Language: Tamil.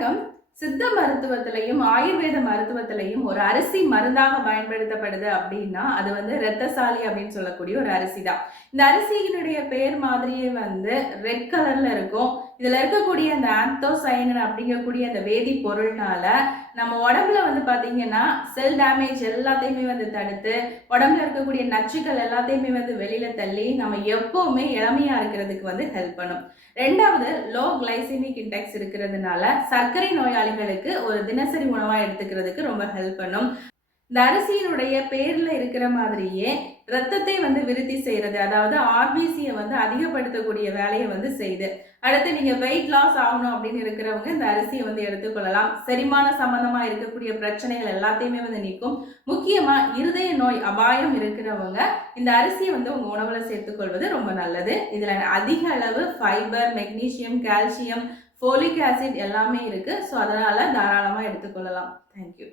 வணக்கம். சித்த மருத்துவத்திலையும், ஆயுர்வேத மருத்துவத்திலையும் ஒரு அரிசி மருந்தாக பயன்படுத்தப்படுது அப்படின்னா, அது ரத்தசாலி அப்படின்னு சொல்லக்கூடிய ஒரு அரிசி தான். இந்த அரிசியினுடைய பேர் மாதிரியே ரெட் கலர்ல இருக்கும். இதுல இருக்கக்கூடிய அந்த ஆந்தோசயனின் அப்படிங்கக்கூடிய அந்த வேதிப்பொருள்னால, நம்ம உடம்புல பார்த்தீங்கன்னா, செல் டேமேஜ் எல்லாத்தையுமே தடுத்து, உடம்புல இருக்கக்கூடிய நச்சுக்கள் எல்லாத்தையுமே வெளியில தள்ளி, நம்ம எப்பவுமே இளமையா இருக்கிறதுக்கு ஹெல்ப் பண்ணும். 2வது லோ கிளைசிமிக் இண்டெக்ஸ் இருக்கிறதுனால சர்க்கரை நோயாளிகளுக்கு ஒரு தினசரி உணவா எடுத்துக்கிறதுக்கு ரொம்ப ஹெல்ப் பண்ணும். இந்த அரிசியினுடைய பேர்ல இருக்கிற மாதிரியே ரத்தத்தை விருத்தி செய்யறது, அதாவது ஆர்பிசியை அதிகப்படுத்தக்கூடிய வேலையை செய்யுது. அடுத்து நீங்க வெயிட் லாஸ் ஆகணும் அப்படின்னு இருக்கிறவங்க இந்த அரிசியை எடுத்துக்கொள்ளலாம். செரிமான சம்பந்தமா இருக்கக்கூடிய பிரச்சனைகள் எல்லாத்தையுமே நீக்கும். முக்கியமா இருதய நோய் அபாயம் இருக்கிறவங்க இந்த அரிசியை உங்க உணவுல சேர்த்துக்கொள்வது ரொம்ப நல்லது. இதுல அதிக அளவு fibre, magnesium, calcium, folic acid எல்லாமே இருக்கு. ஸோ அதனால தாராளமா எடுத்துக்கொள்ளலாம். தேங்க்யூ.